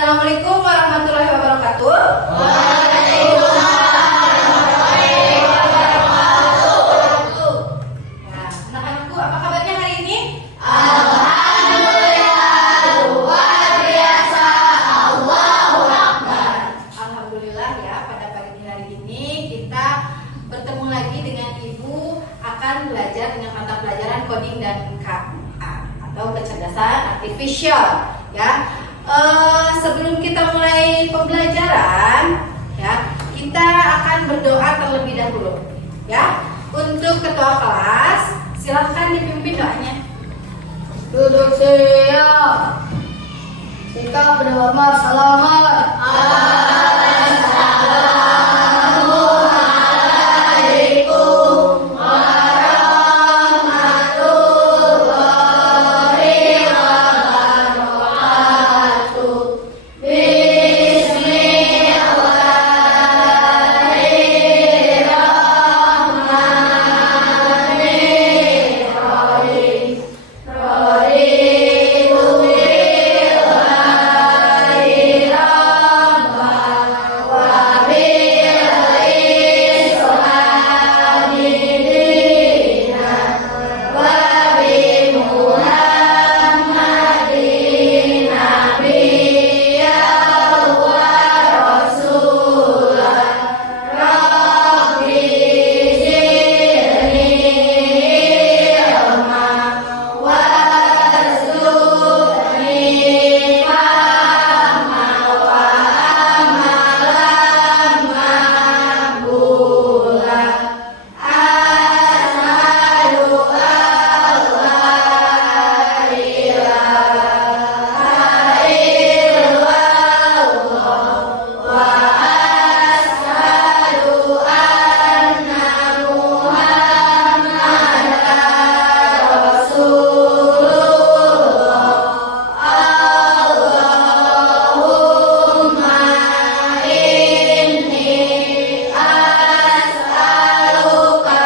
Assalamualaikum warahmatullahi wabarakatuh. Nah, anak-anakku, apa kabarnya hari ini? Alhamdulillah ya, pada pagi hari ini kita bertemu lagi dengan Ibu akan belajar dengan mata pelajaran coding dan KA atau kecerdasan artifisial ya. Sebelum kita mulai pembelajaran ya, kita akan berdoa terlebih dahulu ya. Untuk ketua kelas silahkan dipimpin doanya. Duduk siap. Kita berdoa selamat. Assalamualaikum warahmatullahi wabarakatuh. Bismillahirrahmanirrahim. Raditu billahi rabban wa bil islami dinan wa bi Muhammadin nabiyyan wa rasulan. Rabbi zidni ilman warzuqni fahman wa amalan maqbulan. Asyhadu an la ilaha illallah wa asyhadu anna Muhammadan Rasulullah. Allahumma inni as'aluka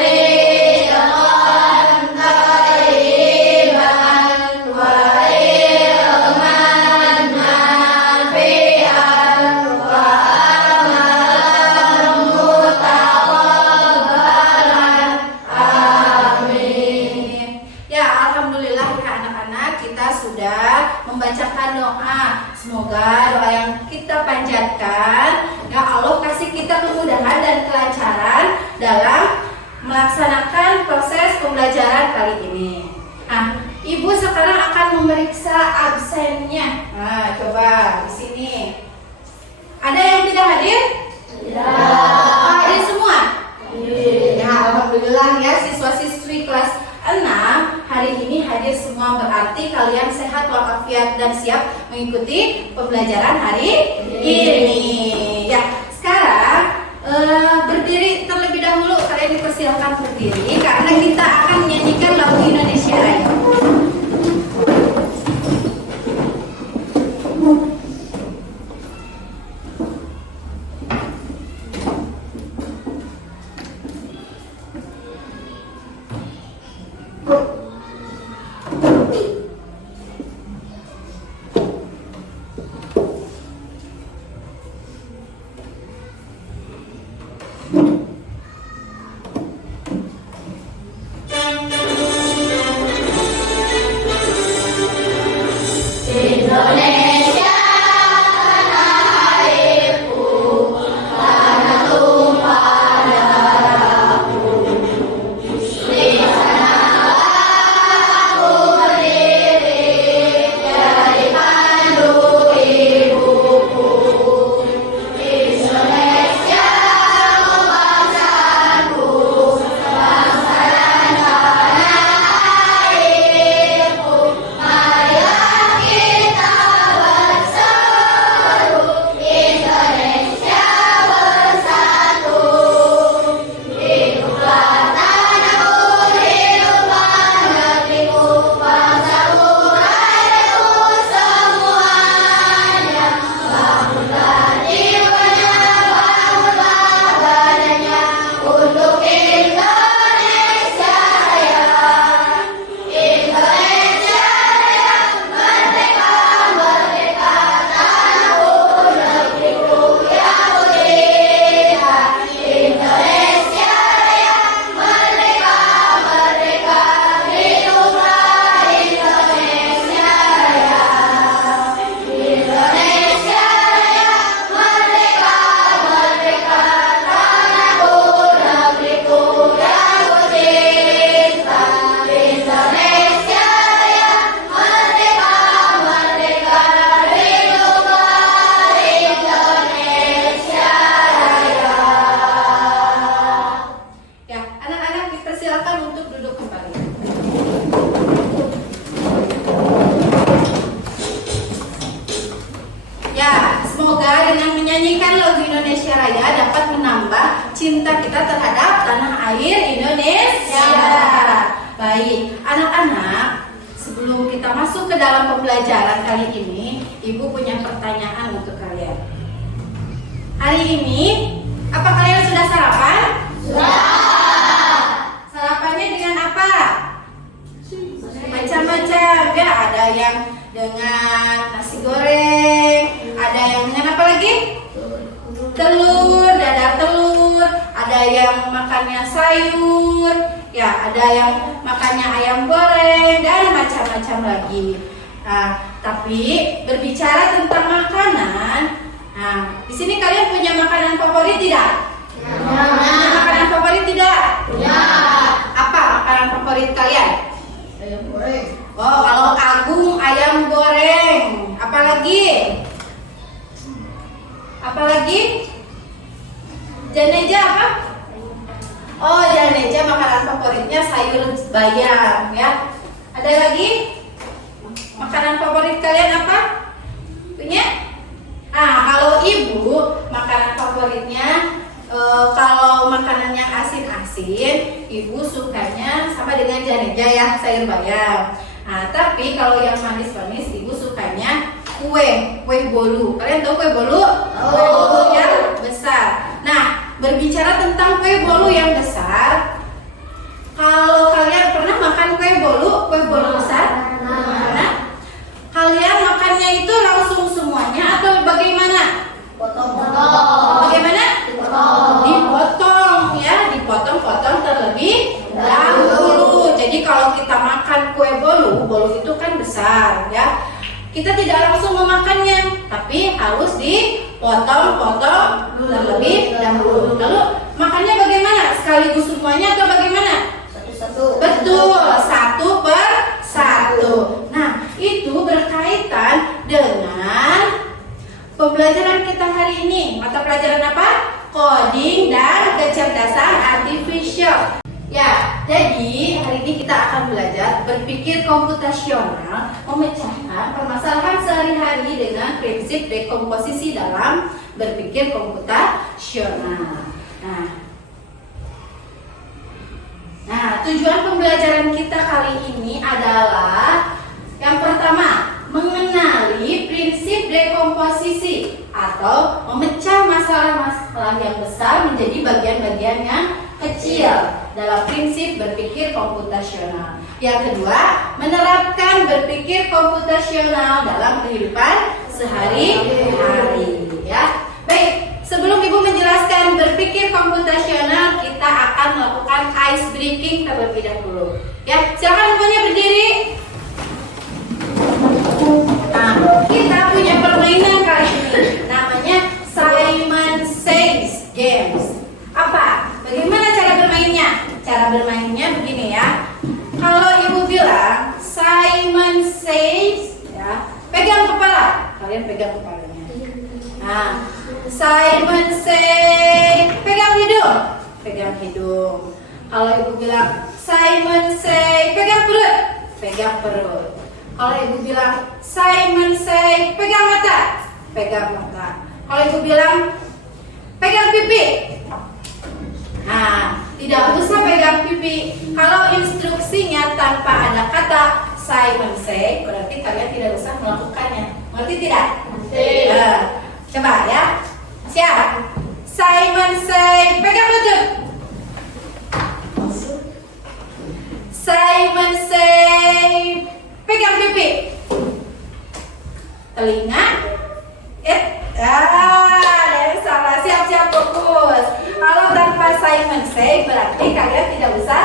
rizqan thayyiban wa ilman nafi'an wa amalan mutaqabbalan. Amin. Ya, alhamdulillah ya anak-anak, kita sudah membacakan doa. Semoga doa yang kita panjatkan ya Allah kasih kita kemudahan dan kelancaran dalam melaksanakan proses pembelajaran kali ini. Nah, Ibu sekarang akan memeriksa absennya. Nah, coba di sini. Ada yang tidak hadir? Hadir semua? Ya, alhamdulillah ya, siswa-siswi kelas 6 hari ini hadir semua, berarti kalian sehat walafiat dan siap mengikuti pembelajaran hari ini. Ya, sekarang berdiri terlebih dahulu, kalian dipersilakan berdiri karena kita akan menyanyikan lagu Indonesia Raya. Indonesia Ya, semoga dengan menyanyikan lagu Indonesia Raya dapat menambah cinta kita terhadap tanah air Indonesia. Baik, anak-anak, sebelum kita masuk ke dalam pembelajaran kali ini, Ibu punya pertanyaan untuk kalian. Hari ini, apa kalian sudah sarapan? Sudah. Sarapannya dengan apa? Macam-macam, ya. Ada yang dengan nasi goreng, ada yang dengan apa lagi? Telur, dadar telur, ada yang makannya sayur, ya, ada yang makannya ayam goreng dan macam-macam lagi. Nah, tapi berbicara tentang makanan, nah, di sini kalian punya makanan favorit tidak? Punya makanan favorit tidak? Apa makanan favorit kalian? Ayam goreng. Oh, kalau Agung ayam goreng. Apalagi? Apalagi? Janeja apa? Oh, Janeja makanan favoritnya sayur bayam, ya. Ada lagi? Makanan favorit kalian apa? Punya? Kalau Ibu makanan favoritnya kalau makanan yang asin-asin, Ibu sukanya sama dengan Janeja, ya, sayur bayam. Tapi kalau yang manis-manis, Ibu sukanya kue bolu. Kalian tahu kue bolu? Kue bolu yang besar. Nah, berbicara tentang kue bolu yang besar, kalau kalian pernah makan kue bolu besar? Pernah? Kalian makannya itu langsung semuanya atau bagaimana? Potong-potong. Bagaimana? Dipotong, ya, dipotong-potong terlebih dahulu. Jadi kalau kita makan kue bolu itu kan besar, ya. Kita tidak langsung memakannya, tapi harus dipotong-potong terlebih dahulu. Lalu makannya bagaimana? Sekaligus semuanya atau bagaimana? Satu-satu. Betul, satu per satu. Nah, itu berkaitan dengan pembelajaran kita hari ini. Mata pelajaran apa? Coding dan kecerdasan artifisial. Ya, jadi hari ini kita akan belajar berpikir komputasional, memecahkan permasalahan sehari-hari dengan prinsip dekomposisi dalam berpikir komputasional. Nah, tujuan pembelajaran kita kali ini adalah yang pertama, mengenali prinsip dekomposisi atau memecah masalah-masalah yang besar menjadi bagian-bagian yang kecil dalam prinsip berpikir komputasional. Yang kedua, menerapkan berpikir komputasional dalam kehidupan sehari-hari, ya. Baik, sebelum Ibu menjelaskan berpikir komputasional, kita akan melakukan ice breaking terlebih dahulu. Ya, silakan semuanya berdiri. Nah, kita punya permainan kali ini, namanya Simon Says Games. Apa? Bagaimana cara bermainnya? Cara bermainnya begini, ya. Kalau Ibu bilang Simon Says, ya, pegang kepala. Kalian pegang kepalanya. Nah, Simon Say, pegang hidung. Pegang hidung. Kalau Ibu bilang Simon Say, pegang perut. Pegang perut. Kalau Ibu bilang Simon Say, pegang mata. Pegang mata. Kalau Ibu bilang pegang pipi. Nah, tidak usah pegang pipi. Kalau instruksinya tanpa ada kata Simon Say, berarti kalian tidak usah melakukannya. Ngerti tidak? Nah, coba ya. Siap. Simon Say, pegang lutut. Simon Say, pegang pipi. Telinga. Ada yang salah. Siap-siap, fokus. Kalau tanpa Simon Say, berarti kalian tidak usah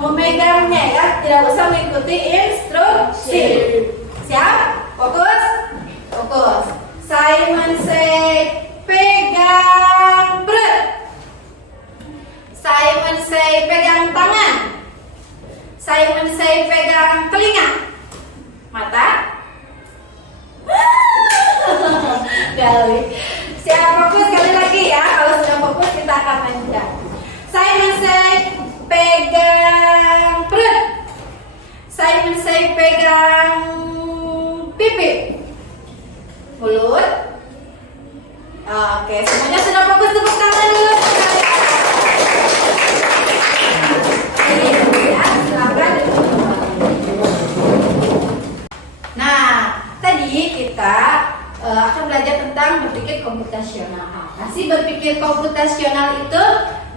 memegangnya, ya. Tidak usah mengikuti instruksi. Siap? Fokus. Fokus. Simon Say, pegang perut. Simon Say, pegang tangan. Simon Say, pegang telinga. Mata. Gali. Siap, fokus sekali lagi, ya. Kalau sudah fokus kita akan lanjutkan. Simon Say, pegang perut. Simon Say, pegang pipi. Mulut. Oke, semuanya sudah fokus, tepuk tangan dulu. Ya, silakan. Nah, tadi kita akan belajar tentang berpikir komputasional. Apa sih berpikir komputasional itu?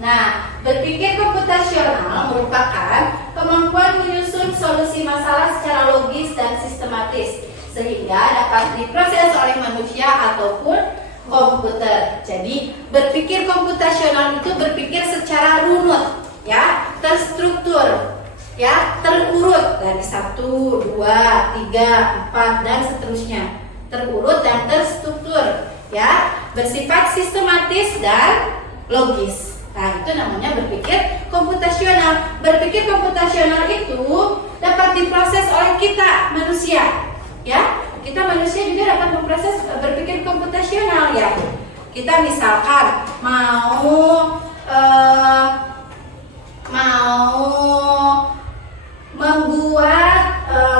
Nah, berpikir komputasional merupakan kemampuan menyusun solusi masalah secara logis dan sistematis sehingga dapat diproses oleh manusia ataupun komputer. Jadi, berpikir komputasional itu berpikir secara runut, ya, terstruktur, ya, terurut dari 1, 2, 3, 4 dan seterusnya. Terurut dan terstruktur, ya, bersifat sistematis dan logis. Nah, itu namanya berpikir komputasional. Berpikir komputasional itu dapat diproses oleh kita manusia, ya. Kita manusia juga dapat memproses berpikir komputasional, ya. Kita misalkan mau membuat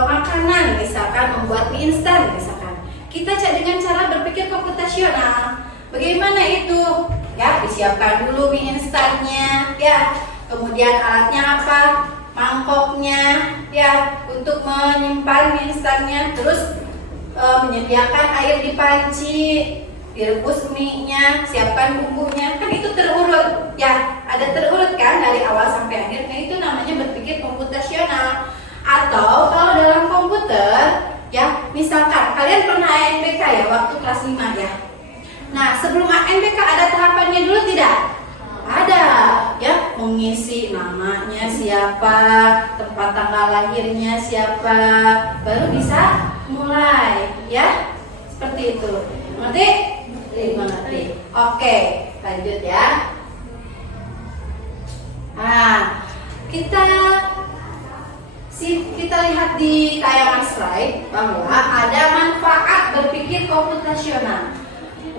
makanan, misalkan membuat mie instan, misalkan. Kita dengan cara berpikir komputasional. Bagaimana itu? Ya, disiapkan dulu mie instannya, ya. Kemudian alatnya apa? Mangkoknya, ya, untuk menyimpan mie instannya. Terus menyediakan air di panci, direbus mie-nya, siapkan bumbunya. Kan itu terurut, ya. Ada terurut kan dari awal sampai akhir. Nah, itu namanya berpikir komputasional. Atau kalau dalam komputer, ya, misalkan kalian pernah ANPK ya waktu kelas 5 ya. Nah, sebelum ANPK ada tahapannya dulu tidak? Ada, ya, mengisi namanya siapa, tempat tanggal lahirnya siapa, baru bisa mulai, ya, seperti itu. Mengerti? Mengerti. Oke, lanjut ya. Nah, kita lihat di tayangan slide bahwa ada manfaat berpikir komputasional.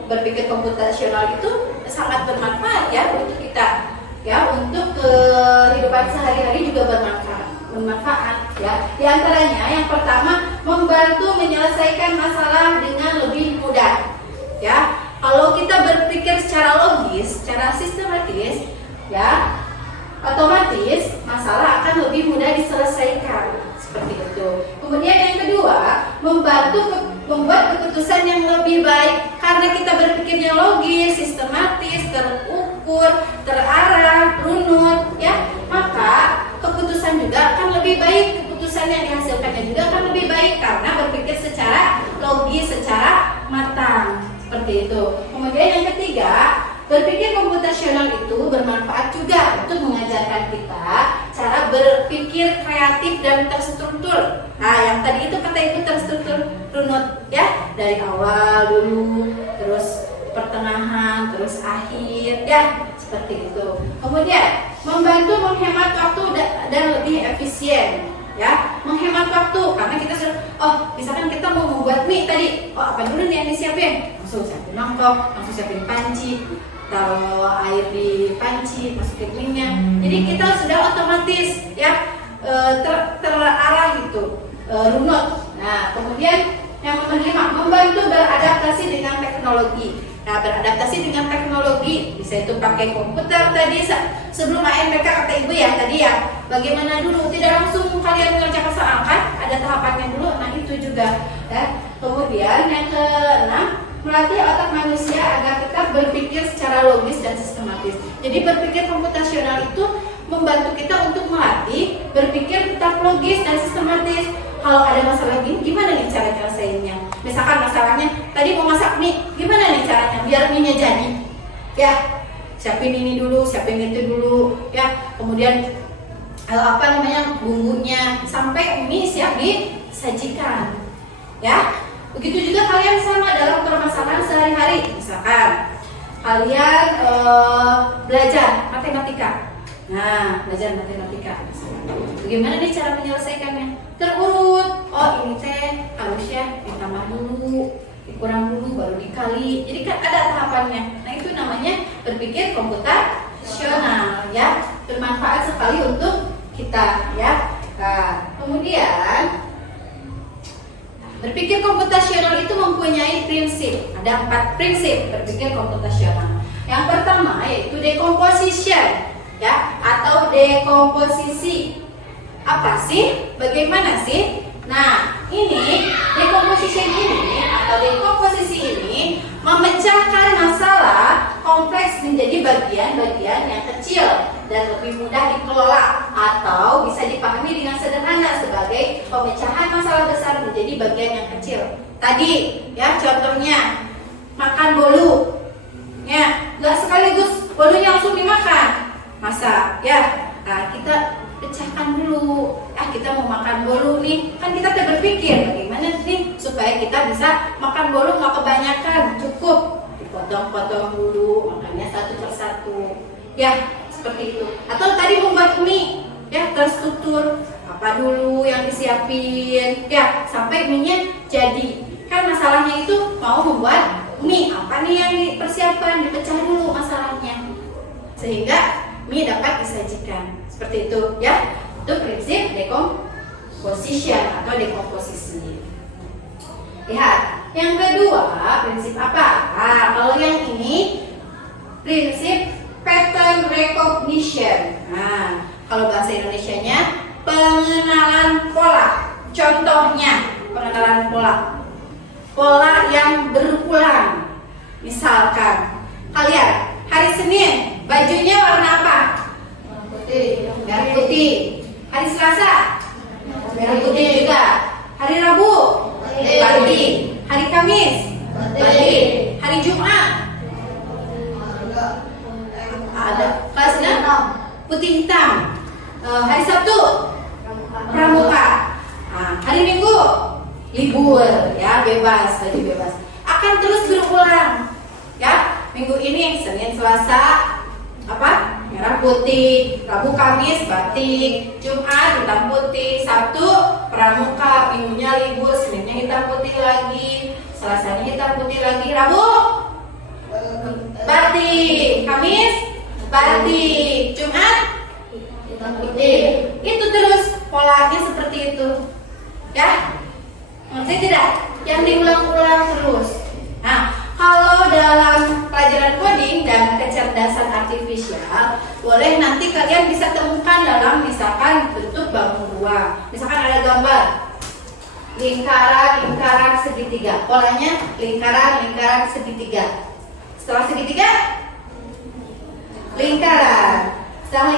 Berpikir komputasional itu sangat bermanfaat ya untuk kita, ya, untuk kehidupan sehari-hari juga bermanfaat ya. Di antaranya yang pertama, membantu menyelesaikan masalah dengan lebih mudah, ya. Kalau kita berpikir secara logis, secara sistematis, ya, otomatis masalah akan lebih mudah diselesaikan, seperti itu. Kemudian yang kedua, membantu membuat keputusan yang lebih baik karena kita berpikirnya logis, sistematis, terukur, terarah, runut, ya, maka keputusan juga akan lebih baik. Keputusan yang dihasilkannya juga akan lebih baik karena berpikir secara logis, secara matang, seperti itu. Kemudian yang ketiga, berpikir komputasional itu bermanfaat juga untuk mengajarkan kita cara berpikir kreatif dan terstruktur. Nah, yang tadi itu kata ibu terstruktur runut, ya, dari awal dulu, terus pertengahan, terus akhir, ya, seperti itu. Kemudian membantu menghemat waktu dan lebih efisien, ya, menghemat waktu karena kita sudah, misalkan kita mau membuat mie tadi, apa dulu nih yang disiapin? Langsung siapin mangkok, langsung siapin panci, taruh air di panci, masukin mie-nya. Jadi kita sudah otomatis, ya, terarah gitu, runut. Nah, kemudian yang nomor 5, membantu beradaptasi dengan teknologi. Nah, beradaptasi dengan teknologi bisa itu pakai komputer tadi sebelum ANPK kata ibu ya tadi ya. Bagaimana dulu? Tidak langsung kalian mengerjakan soal kan? Ada tahapannya dulu. Nah, itu juga. Ya. Kemudian yang ke-6, melatih otak manusia agar tetap berpikir secara logis dan sistematis. Jadi berpikir komputasional itu membantu kita untuk melatih berpikir tetap logis dan sistematis. Kalau ada masalah gini, gimana nih cara nyelesainnya? Misalkan masalahnya tadi mau masak mie, gimana nih caranya biar mie-nya jadi? Ya, siapin ini dulu, siapin itu dulu, ya. Kemudian bumbunya sampai mie siap disajikan, ya. Begitu juga kalian sama dalam permasalahan sehari-hari. Misalkan kalian belajar matematika. Nah, belajar matematika. Bagaimana nih cara menyelesaikannya? Terurut. Oh, ini teh harusnya ditambah dulu, dikurang dulu, baru dikali. Jadi kan ada tahapannya. Nah, itu namanya berpikir komputasional, ya. Bermanfaat sekali untuk kita, ya. Nah, kemudian berpikir komputasional itu mempunyai prinsip. Ada 4 prinsip berpikir komputasional. Yang pertama yaitu decomposition, ya, atau dekomposisi. Apa sih? Bagaimana sih? Nah, ini decomposition ini atau dekomposisi ini memecahkan masalah kompleks menjadi bagian-bagian yang kecil dan lebih mudah dikelola, atau bisa dipahami dengan sederhana sebagai pemecahan masalah besar menjadi bagian yang kecil. Tadi ya contohnya makan bolu, ya nggak sekaligus bolunya langsung dimakan, masa ya. Nah, kita pecahkan dulu. Kita mau makan bolu nih, kan kita berpikir bagaimana nih supaya kita bisa makan bolu nggak kebanyakan, cukup dipotong-potong dulu, makannya satu persatu, ya seperti itu. Atau tadi membuat mie, ya terstruktur apa dulu yang disiapin, ya sampai mie-nya jadi. Kan masalahnya itu mau membuat mie, apa nih yang dipersiapkan, dipecah dulu masalahnya sehingga mie dapat disajikan. Seperti itu, ya. Itu prinsip decomposition atau dekomposisi. Lihat, yang kedua prinsip apa? Nah, kalau yang ini prinsip pattern recognition. Nah, kalau bahasa Indonesianya pengenalan pola. Contohnya pengenalan pola. Pola yang berulang. Misalkan kalian hari Senin bajunya warna apa? Putih. Merah putih. Hari Selasa merah putih juga. Hari Rabu putih. Hari Kamis putih. Hari Jumat ada kelasnya putih hitam. Hari Sabtu pramuka. Hari Minggu libur, ya bebas, baju bebas. Akan terus berulang, ya. Minggu ini Senin Selasa apa? Merah putih, Rabu Kamis batik, Jumat hitam putih, Sabtu pramuka, Minggunya libur, Seninnya hitam putih lagi, Selasanya hitam putih lagi, Rabu batik, Kamis batik, Jumat hitam putih. Itu terus polanya seperti itu, ya. Ngerti tidak? Yang diulang-ulang terus. Nah, kalau dalam pelajaran coding dan kecerdasan artifisial, boleh nanti kalian bisa temukan dalam misalkan bentuk bangun ruang. Misalkan ada gambar lingkaran segitiga. Polanya lingkaran segitiga. Setelah segitiga, lingkaran. Setelah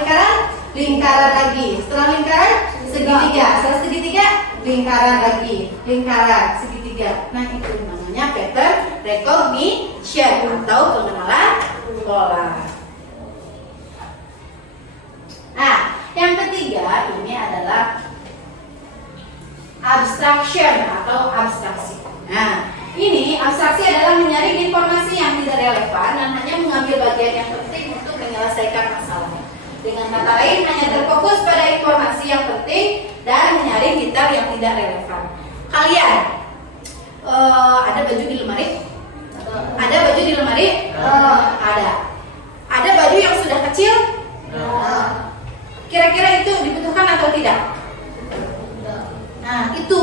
lingkaran lagi. Setelah lingkaran, segitiga. Setelah segitiga, lingkaran lagi. Lingkaran segitiga. Nah, itu namanya pattern recognition atau pengenalan pola. Nah, yang ketiga ini adalah abstraction atau abstraksi. Nah, ini abstraksi adalah menyaring informasi yang tidak relevan dan hanya mengambil bagian yang penting untuk menyelesaikan masalah. Dengan kata lain, hanya terfokus pada informasi yang penting dan menyaring detail yang tidak relevan. Kalian ada baju di lemari? Ada baju di lemari? Ada. Ada baju yang sudah kecil? Kira-kira itu dibutuhkan atau tidak? Nah, itu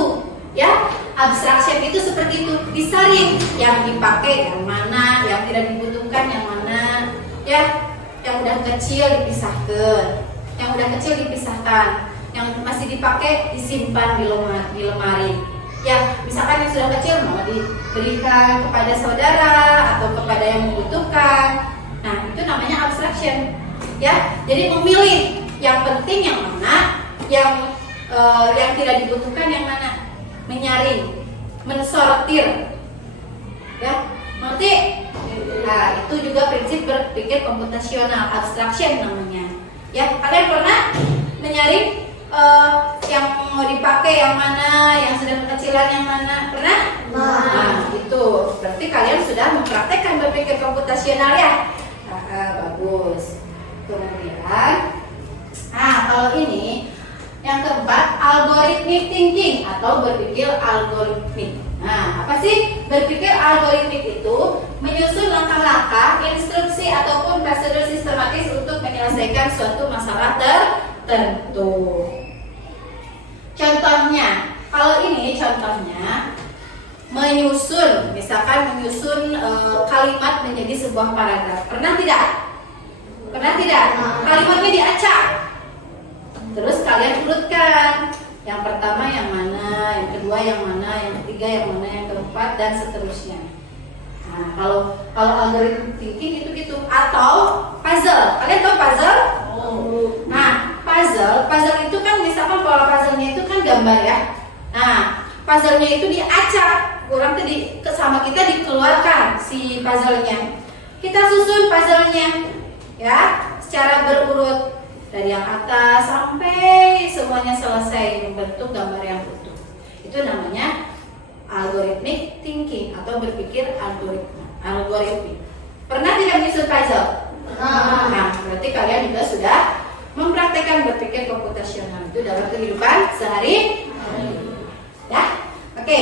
ya, abstraction itu seperti itu, disaring yang dipakai yang mana, yang tidak dibutuhkan yang mana, ya. Yang udah kecil dipisahkan, yang udah kecil dipisahkan, yang masih dipakai disimpan di lemari. Ya, misalkan yang sudah kecil mau diberikan kepada saudara atau kepada yang membutuhkan. Nah, itu namanya abstraction. Ya, jadi memilih yang penting yang mana, yang tidak dibutuhkan yang mana, menyaring, mensortir. Ya, ngerti? Nah, itu juga prinsip berpikir komputasional, abstraction namanya. Ya, kalian pernah menyaring yang mau dipakai yang mana, yang sudah kekecilan yang mana? Pernah? Nah, itu berarti kalian sudah mempraktekkan berpikir komputasional ya. Bagus. Kemudian, kalau ini yang keempat, algorithmic thinking atau berpikir algoritmik. Nah, apa sih berpikir algoritmik itu? Menyusun langkah-langkah, instruksi ataupun prosedur sistematis untuk menyelesaikan suatu masalah tertentu. Contohnya, kalau ini contohnya menyusun, misalkan menyusun kalimat menjadi sebuah paragraf. Pernah tidak? Pernah tidak? Kalimatnya diacak. Terus kalian urutkan. Yang pertama yang mana, yang kedua yang mana, yang ketiga yang mana, yang keempat, dan seterusnya. Nah, kalau algoritma thinking itu gitu. Atau puzzle. Kalian tahu puzzle? Nah, puzzle itu kan misalkan pola puzzle-nya itu kan gambar ya. Nah, puzzle-nya itu diacak. Orang tadi sama kita dikeluarkan si puzzle-nya. Kita susun puzzle-nya ya, secara berurut dari yang atas sampai semuanya selesai membentuk gambar yang utuh. Itu namanya algorithmic thinking atau berpikir algoritmik. Pernah tidak menyusun puzzle? Nah, berarti kalian juga sudah mempraktekkan berpikir komputasional itu dalam kehidupan sehari. Ya, oke.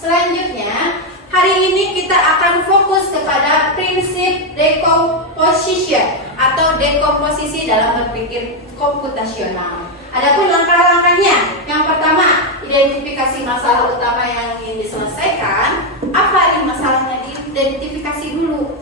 Selanjutnya, hari ini kita akan fokus kepada prinsip decomposition atau dekomposisi dalam berpikir komputasional. Adapun langkah-langkahnya, yang pertama, identifikasi masalah utama yang ingin diselesaikan. Apa nih masalahnya, diidentifikasi dulu.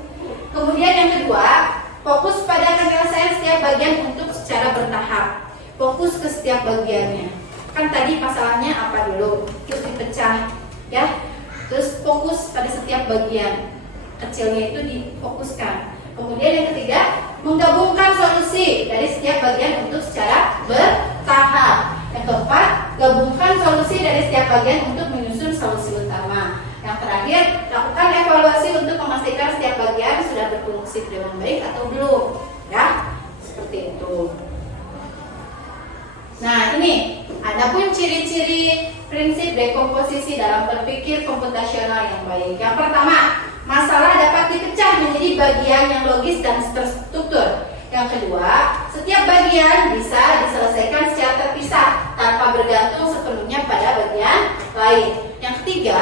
Kemudian yang kedua, fokus pada penyelesaian setiap bagian untuk secara bertahap. Fokus ke setiap bagiannya. Kan tadi masalahnya apa dulu, terus dipecah, ya. Terus fokus pada setiap bagian kecilnya itu difokuskan. Kemudian yang ketiga, menggabungkan solusi dari setiap bagian untuk secara bertahap. Yang keempat, gabungkan solusi dari setiap bagian untuk menyusun solusi utama. Yang terakhir, lakukan evaluasi untuk memastikan setiap bagian sudah berfungsi dengan baik atau belum. Ya, seperti itu. Nah, ini adapun ciri-ciri prinsip dekomposisi dalam berpikir komputasional yang baik. Yang pertama, masalah dapat dipecah menjadi bagian yang logis dan terstruktur. Yang kedua, setiap bagian bisa diselesaikan secara terpisah tanpa bergantung sepenuhnya pada bagian lain. Yang ketiga,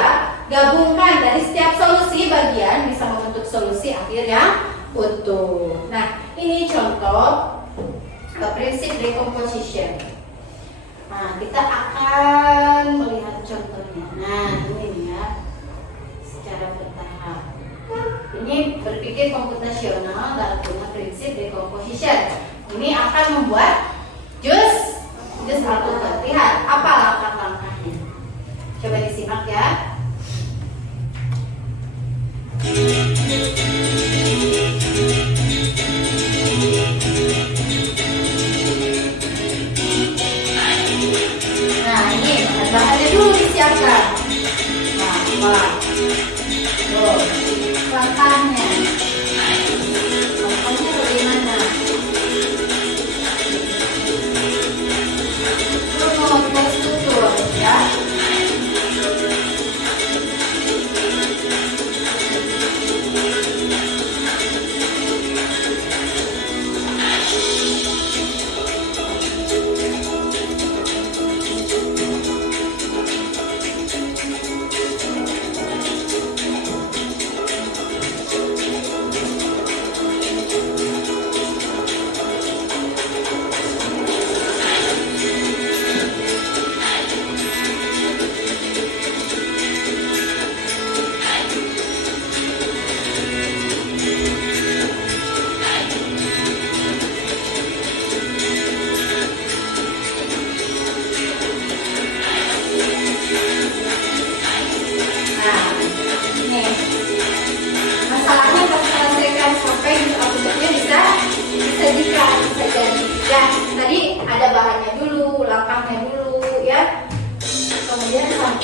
gabungkan dari setiap solusi bagian bisa membentuk solusi akhir yang utuh. Nah, ini contoh prinsip decomposition. Nah, kita akan melihat contohnya. Nah, ini nih ya, secara bertahap. Ini berpikir komputasional dalam prinsip decomposition. Ini akan membuat jus alpukat. Lihat apa langkah-langkahnya. Coba disimak ya. Nah, ini bahannya dulu disiapkan. Nah, tuh, langkahnya. Langkahnya bagaimana? Rumus struktur, ya.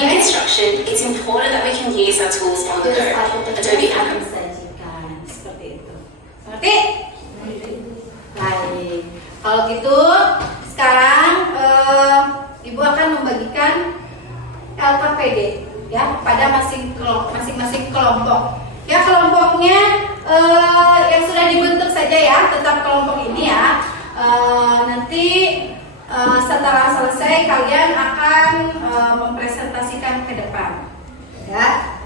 Instruction, it's important that we can use our tools on the go. Adobe Acrobat. Seperti itu. Ngerti? Baik. Kalau gitu, sekarang Ibu akan membagikan LKPD ya pada masing-masing kelompok. Ya, kelompoknya yang sudah dibentuk saja ya, tetap kelompok ini ya. Nanti setelah selesai kalian akan mempresentasikan ke depan, ya.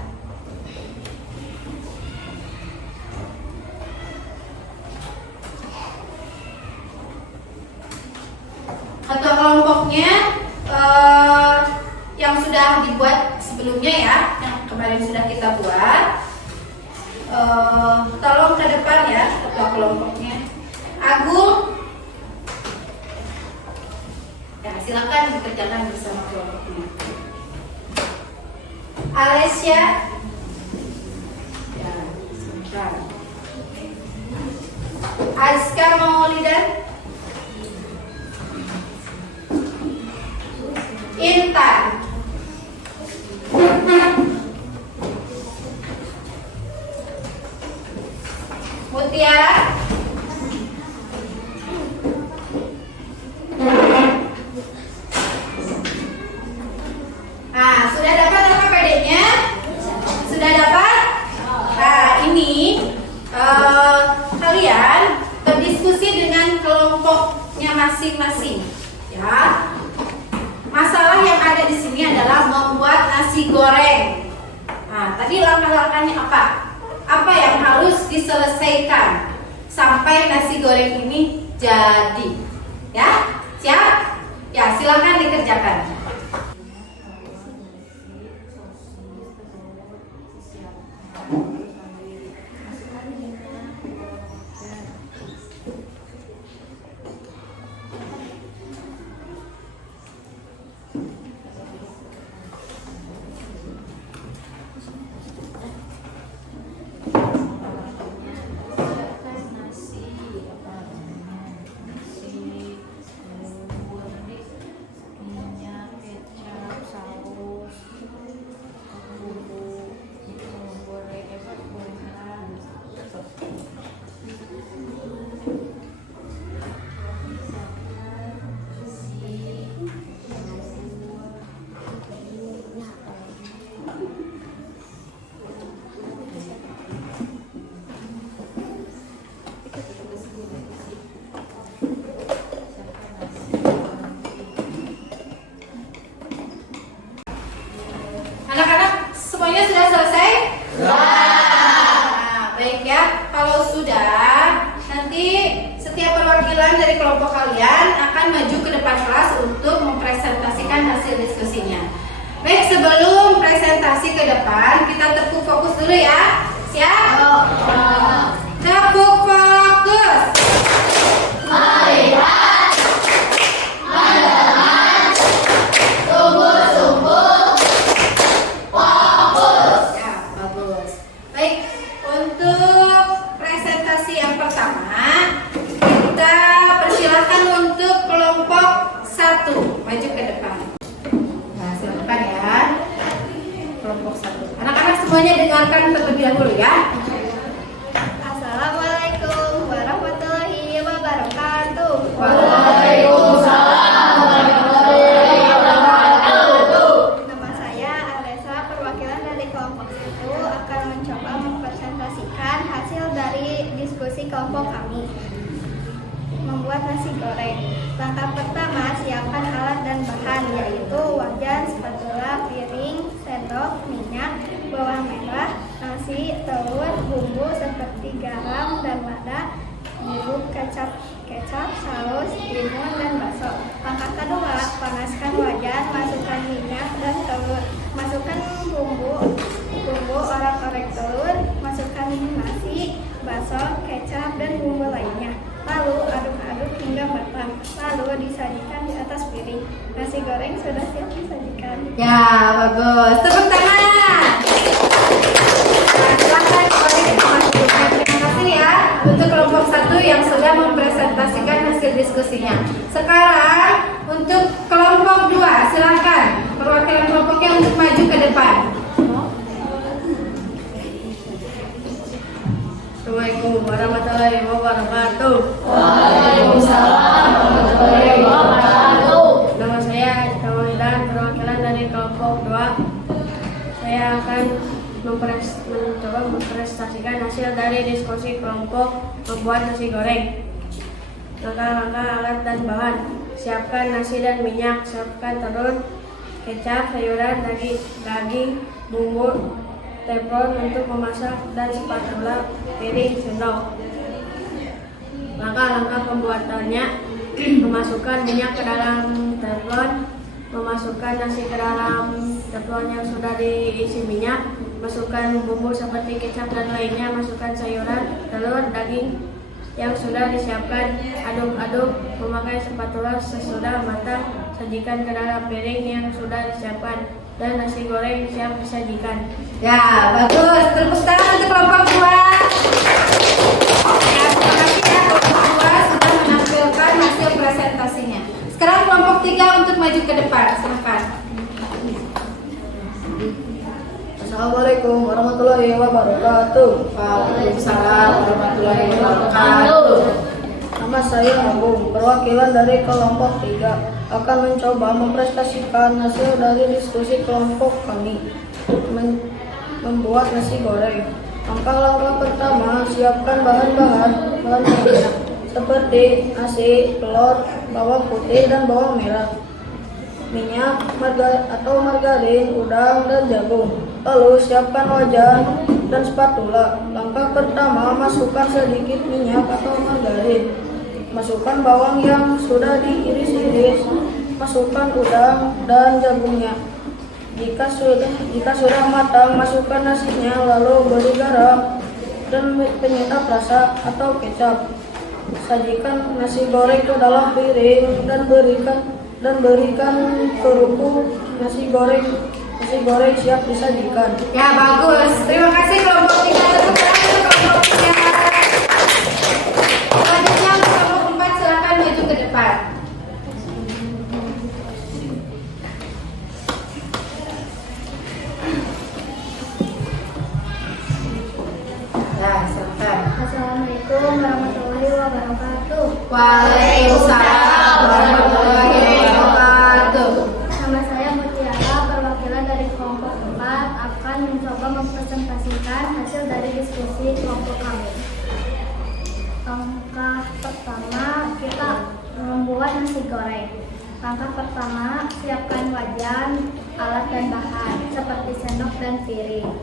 Atau kelompoknya yang sudah dibuat sebelumnya ya, yang kemarin kemarin sudah kita buat. Tolong ke depan ya ketua kelompoknya. Agung, ya silakan dikerjakan bersama kelompoknya. Alessia, ya sebentar. Azka Maulidan, Intan, Mutiara, sudah dapat apa PD-nya? Sudah dapat? Nah, ini kalian berdiskusi dengan kelompoknya masing-masing, ya. Masalah yang ada di sini adalah membuat nasi goreng. Nah, tadi langkah-langkahnya apa? Apa yang harus diselesaikan sampai nasi goreng ini jadi? Ya, siap? Ya, silakan dikerjakan. Anak-anak semuanya sudah selesai? Nah, baik ya. Kalau sudah, nanti setiap perwakilan dari kelompok kalian akan maju ke depan kelas untuk mempresentasikan hasil diskusinya. Baik, sebelum presentasi ke depan, kita tepuk fokus dulu ya. Siap? Tepuk fokus. Melihat, mendengar, sungguh-sungguh, fokus. Ya, bagus. Baik, untuk presentasi yang pertama, kita persilahkan untuk kelompok 1 maju ke depan. Nah, silakan ya. Kelompok 1. Anak-anak semuanya dengarkan terlebih dahulu ya. Assalamualaikum warahmatullahi wabarakatuh. Waalaikumsalam warahmatullahi wabarakatuh. Nama saya Alessa, perwakilan dari kelompok 1 akan mencoba mempresentasikan hasil dari diskusi kelompok kami. Membuat nasi goreng. Langkah pertama, siapkan alat dan bahan, yaitu wajan, spatula, piring, sendok, minyak, bawang merah, nasi, telur, bumbu seperti garam dan lada, bubuk kecap, saus, timun, dan bakso. Langkah kedua, panaskan wajan, masukkan minyak dan telur, masukkan bumbu, orek-orek telur, masukkan nasi, bakso, kecap, dan bumbu lainnya. Lalu aduk-aduk hingga matang. Lalu disajikan di atas piring. Nasi goreng sudah siap disajikan. Ya, bagus. Tepuk tangan. Nah, silakan terima kasih ya untuk kelompok 1 yang sudah mempresentasikan hasil diskusinya. Sekarang untuk kelompok 2, silakan perwakilan kelompoknya untuk maju ke depan. Assalamualaikum warahmatullahi wabarakatuh. Waalaikumsalam warahmatullahi wabarakatuh. Nama saya Taulidan, perwakilan dari kelompok 2. Saya akan mencoba mempresentasikan hasil dari diskusi kelompok membuat nasi goreng. Langkah-langkah alat dan bahan: siapkan nasi dan minyak, siapkan telur, kecap, sayuran, daging, bumbu, teflon untuk memasak, dan spatula, piring, sendok. Langkah-langkah pembuatannya: memasukkan minyak ke dalam teflon, memasukkan nasi ke dalam teflon yang sudah diisi minyak, masukkan bumbu seperti kecap dan lainnya, masukkan sayuran, telur, daging yang sudah disiapkan, aduk-aduk memakai spatula sesudah matang, sajikan ke dalam piring yang sudah disiapkan, dan nasi goreng siap disajikan. Ya, bagus. Tepuk tangan untuk kelompok 2. Ya, terima kasih ya kelompok 2 sudah menampilkan hasil presentasinya. Sekarang kelompok 3 untuk maju ke depan. Silakan. Assalamualaikum warahmatullahi wabarakatuh. Waalaikumsalam warahmatullahi wabarakatuh. Nama saya Agung, perwakilan dari kelompok 3 akan mencoba mempresentasikan hasil dari diskusi kelompok kami membuat nasi goreng. Langkah-langkah pertama, siapkan bahan-bahan seperti nasi, telur, bawang putih dan bawang merah, minyak, margarin, udang, dan jagung. Lalu siapkan wajan dan spatula. Langkah pertama, masukkan sedikit minyak atau margarin. Masukkan bawang yang sudah diiris-iris. Masukkan udang dan jagungnya. Jika sudah matang, masukkan nasinya. Lalu beri garam dan penyedap rasa atau kecap. Sajikan nasi goreng ke dalam piring dan berikan kerupuk nasi goreng siap disajikan. Ya, bagus. Terima kasih kelompok 3. Tepuk tangan untuk kelompok 3. Selanjutnya kelompok 4 silakan maju ke depan. Ya, silakan. Assalamualaikum warahmatullahi wabarakatuh. Waalaikumsalam warahmatullahi wabarakatuh. Nama saya Mutiara, perwakilan dari kelompok 4 akan mencoba mempresentasikan hasil dari diskusi kelompok kami. Langkah pertama, kita membuat nasi goreng. Langkah pertama, siapkan wajan, alat dan bahan seperti sendok dan piring.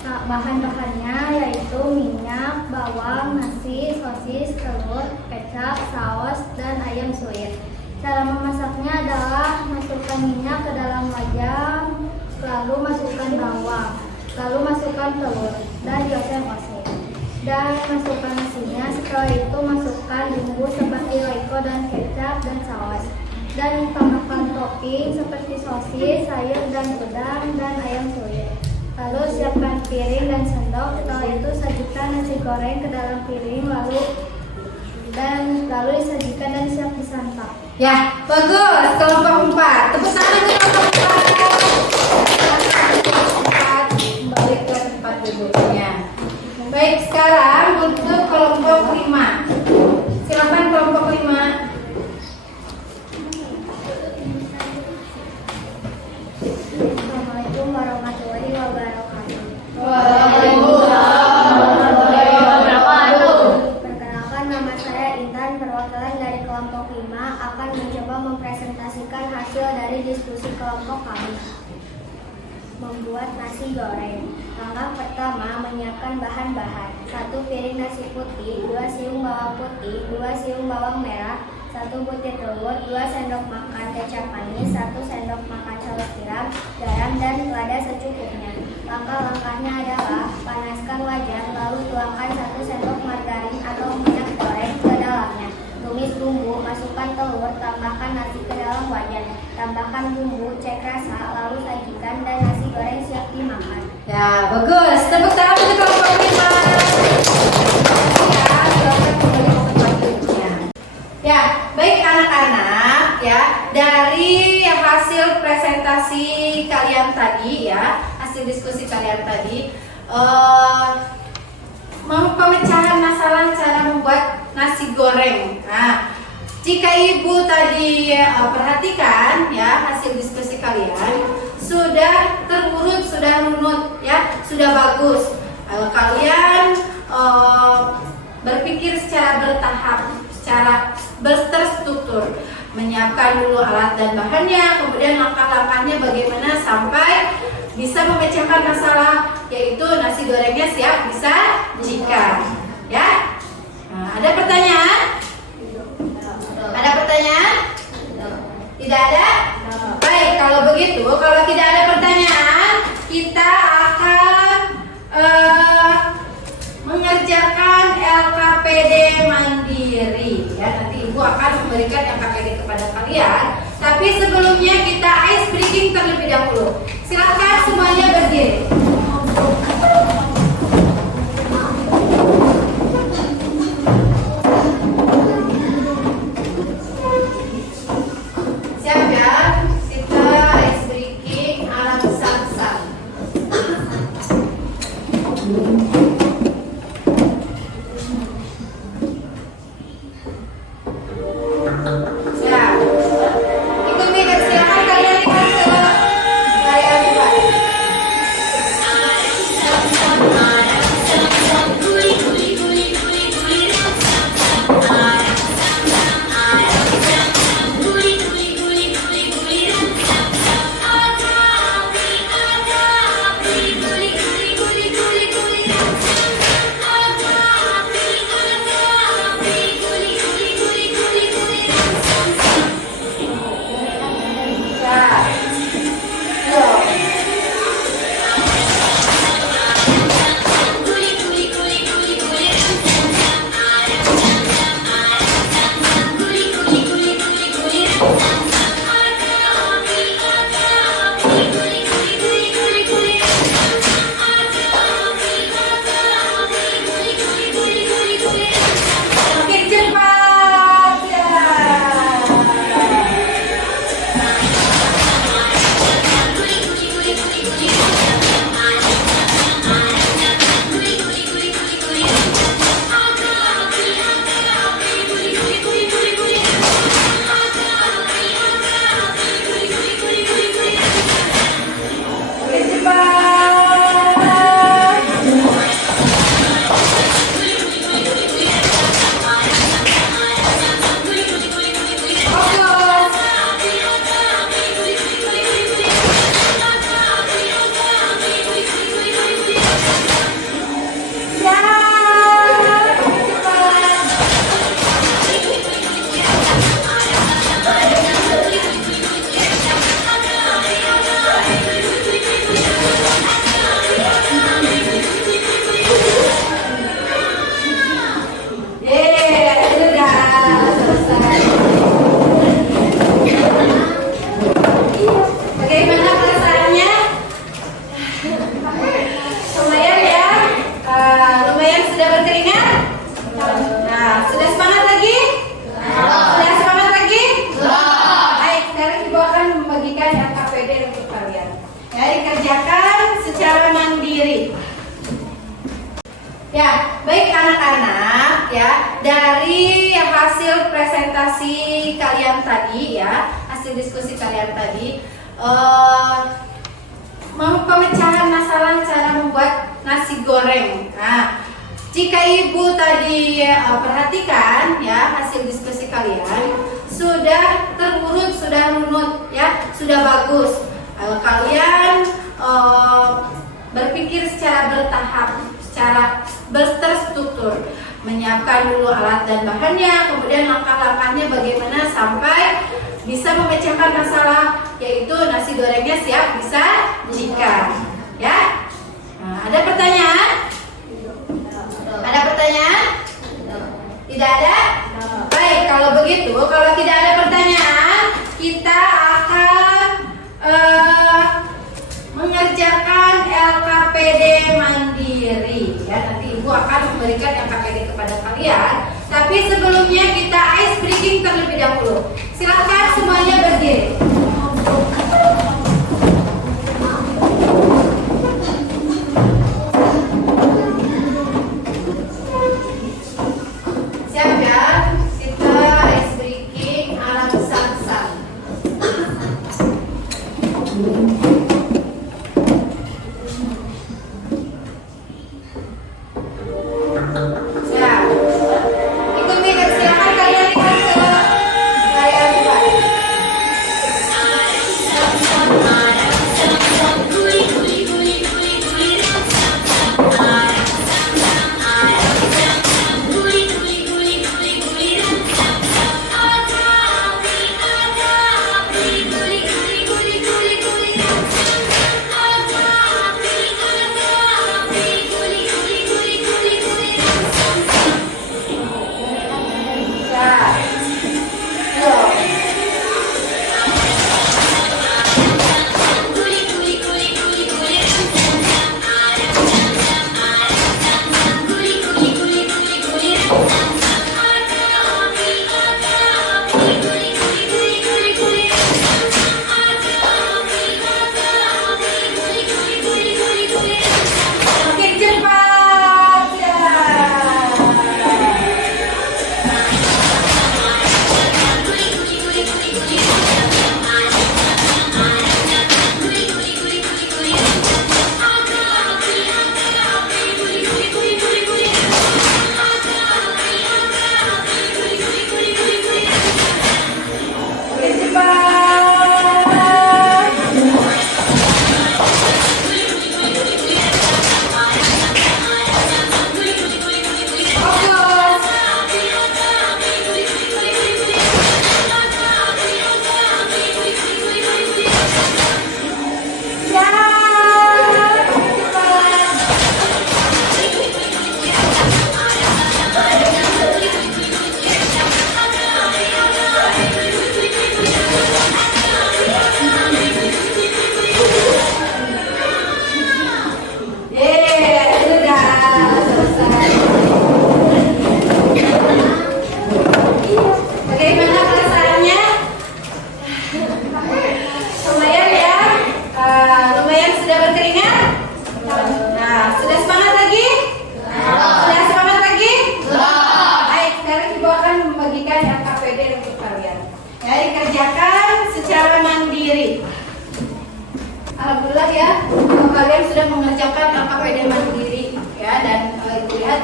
Bahan-bahannya yaitu minyak, bawang, nasi, sosis, telur, kecap, saus, dan ayam suwir. Cara memasaknya adalah masukkan minyak ke dalam wajan, lalu masukkan bawang, lalu masukkan telur, dan dioseng-oseng. Dan masukkan nasinya, setelah itu masukkan bumbu seperti roiko dan kecap dan saus. Dan tambahkan topping seperti sosis, sayur, dan udang, dan ayam suwir. Lalu siapkan piring dan sendok. Setelah itu sajikan nasi goreng ke dalam piring, lalu disajikan dan siap disantap. Ya, bagus. Kelompok 4. Tepuk tangan untuk kelompok 4. Kembali ke tempat duduknya. Baik, sekarang untuk kelompok 5. Silakan kelompok 5. Assalamualaikum warahmatullahi wabarakatuh. Waalaikumsalam warahmatullahi wabarakatuh. Perkenalkan, nama saya Intan, perwakilan dari kelompok 5 akan mencoba mempresentasikan hasil dari diskusi kelompok kami membuat nasi goreng. Langkah pertama, menyiapkan bahan-bahan. 1 piring nasi putih, 2 siung bawang putih, 2 siung bawang merah, 1 butir telur, 2 sendok makan kecap manis, 1 sendok makan saus tiram, garam, dan lada secukupnya. Langkah-langkahnya adalah panaskan wajan, lalu tuangkan 1 sendok margarin atau minyak goreng ke dalamnya. Tumis bumbu, masukkan telur, tambahkan nasi ke dalam wajan, tambahkan bumbu, cek rasa, lalu sajikan dan nasi goreng siap dimakan. Ya, bagus. Tepuk tangan untuk kelompok 5. Ya, silakan kembali ke tempat duduknya. Ya, baik anak-anak ya, dari hasil presentasi kalian tadi ya, hasil diskusi kalian tadi, pemecahan masalah cara membuat nasi goreng. Nah, jika ibu tadi perhatikan ya, hasil diskusi kalian sudah terurut, sudah runut ya, sudah bagus. Kalian berpikir secara bertahap, secara terstruktur, menyiapkan dulu alat dan bahannya, kemudian langkah-langkahnya bagaimana sampai bisa memecahkan masalah, yaitu nasi gorengnya siap disajikan. Ya, nah, ada pertanyaan? Ada pertanyaan? Tidak ada? Baik, kalau begitu, kalau tidak ada pertanyaan, kita akan Ibu akan memberikan LKPD kepada kalian. Tapi sebelumnya kita ice breaking terlebih dahulu. Silakan semuanya berdiri. Siap ya? Kita ice breaking ala besar-besar. Siap. Ikuti dan silakan kalian lihat ke layar depan. Makin cepat ya. Makin cepat. Fokus. Ya, makin cepat. Sudah selesai. Bagaimana perasaannya? Lumayan ya? Lumayan sudah berkeringat? Nah, sudah semangat lagi? Sudah semangat lagi? Baik, sekarang Ibu akan membagikan LKPD untuk kalian. Ya, dikerjakan secara mandiri. Ya, baik anak-anak ya, dari hasil presentasi kalian tadi ya, hasil diskusi kalian tadi, pemecahan masalah cara membuat nasi goreng. Nah, jika Ibu tadi perhatikan ya, hasil diskusi kalian sudah terurut, sudah runut ya, sudah bagus. Kalian berpikir secara bertahap, secara terstruktur, menyiapkan dulu alat dan bahannya, kemudian langkah-langkahnya bagaimana sampai bisa memecahkan masalah, yaitu nasi gorengnya siap disajikan. Ya, nah, ada pertanyaan? Ada pertanyaan? Tidak ada? Baik, kalau begitu, kalau tidak ada pertanyaan, kita akan mengerjakan LKPD mandiri. Ya, nanti Ibu akan memberikan LKPD kepada kalian. Tapi sebelumnya kita ice breaking terlebih dahulu. Silakan semuanya berdiri. Siap ya? Kita ice breaking ala besar-besar. Siap. Ikuti dan silakan kalian lihat ke layar depan.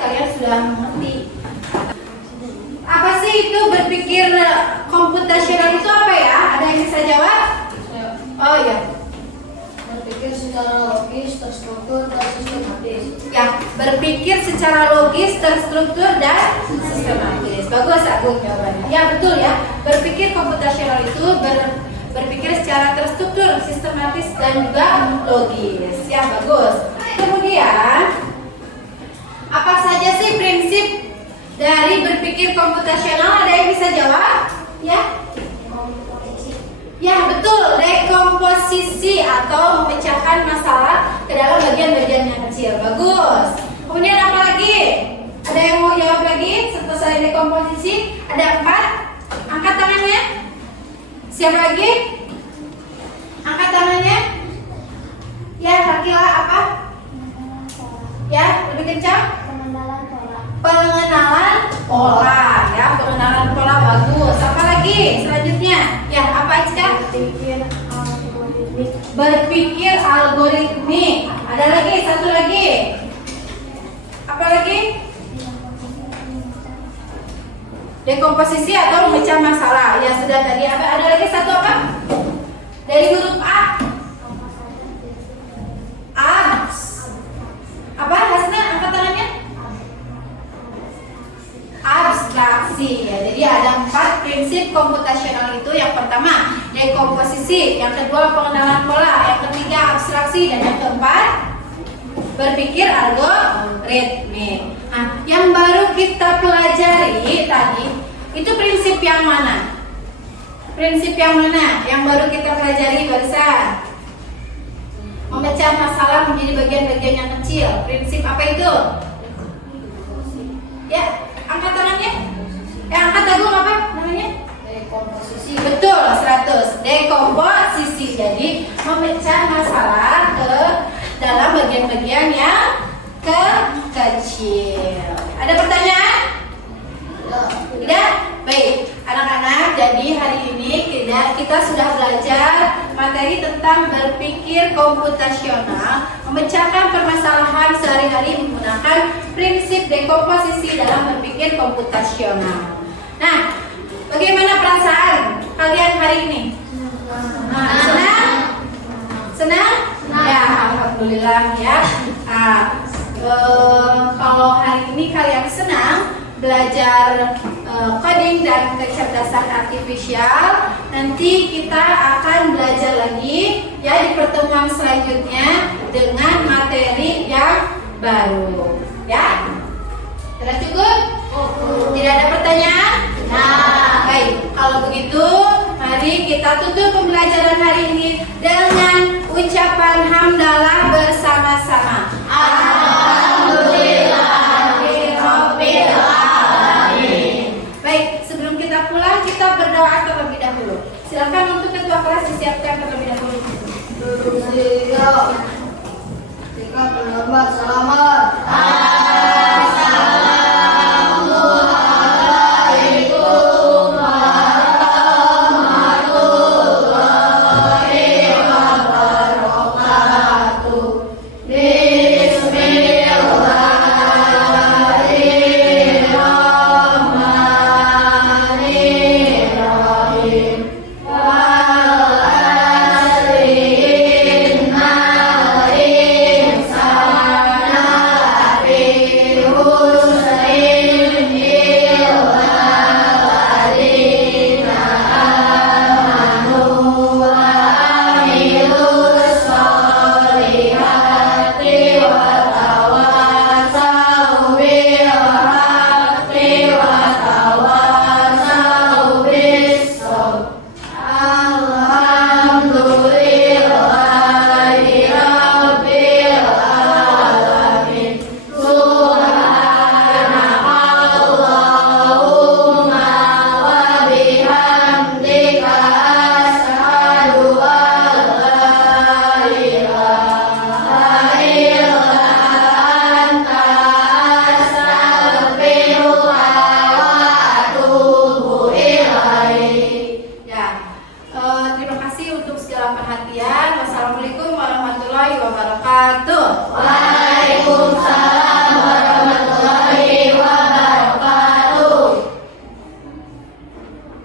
kalian sudah mengerti. Apa sih itu berpikir komputasional itu apa ya? Ada yang bisa jawab? Oh ya. Berpikir secara logis, terstruktur, dan sistematis. Ya, berpikir secara logis, terstruktur dan sistematis. Bagus Agung jawabannya. Ya betul ya. Berpikir komputasional itu berpikir secara terstruktur, sistematis dan juga logis. Ya bagus. Kemudian apa saja sih prinsip dari berpikir komputasional? Ada yang bisa jawab? Ya. Ya betul, dekomposisi atau memecahkan masalah ke dalam bagian-bagian yang kecil. Bagus. Kemudian apa lagi? Ada yang mau jawab lagi setelah dekomposisi? Ada 4. Angkat tangannya. Siapa lagi? Angkat tangannya. Ya, Rakila apa? Ya, lebih kencang. Pengenalan pola. Ya, pengenalan pola bagus. Apa lagi? Selanjutnya, ya apa Ica? Berpikir algoritmik. Ada lagi, satu lagi. Apa lagi? Dekomposisi atau memecah masalah. Ya sudah tadi. Ada lagi satu apa? Dari huruf A. Apa Hasna? Angkat tangannya. Abstraksi ya. Jadi ada 4 prinsip komputasional itu. Yang pertama dekomposisi, yang kedua pengenalan pola, yang ketiga abstraksi, dan yang keempat berpikir algoritmik. Nah, yang baru kita pelajari tadi itu prinsip yang mana? Prinsip yang mana? Yang baru kita pelajari barusan. Memecah masalah menjadi bagian-bagian yang kecil. Prinsip apa itu? Ya, angkat tangannya. Angkat Agung apa namanya? Dekomposisi. Betul, 100. Dekomposisi. Jadi memecah masalah ke dalam bagian-bagian yang kecil. Ada pertanyaan? Tidak? Baik, anak-anak, jadi hari ini kita sudah belajar materi tentang berpikir komputasional, memecahkan permasalahan sehari-hari menggunakan prinsip dekomposisi dalam berpikir komputasional. Nah, bagaimana perasaan kalian hari ini? Senang? Senang? Ya, alhamdulillah ya. Kalau hari ini kalian senang belajar coding dan kecerdasan artifisial, nanti kita akan belajar lagi ya di pertemuan selanjutnya dengan materi yang baru ya. Sudah cukup? Tidak ada pertanyaan? Nah, baik. Kalau begitu, mari kita tutup pembelajaran hari ini dengan ucapan hamdalah bersama-sama. Alhamdulillahirabbil alamin. Baik, sebelum kita pulang kita berdoa terlebih dahulu. Silakan untuk ketua kelas disiapkan terlebih dahulu. Siap. Jika terlambat, selamat. Perhatian. Wassalamualaikum warahmatullahi wabarakatuh. Waalaikumsalam.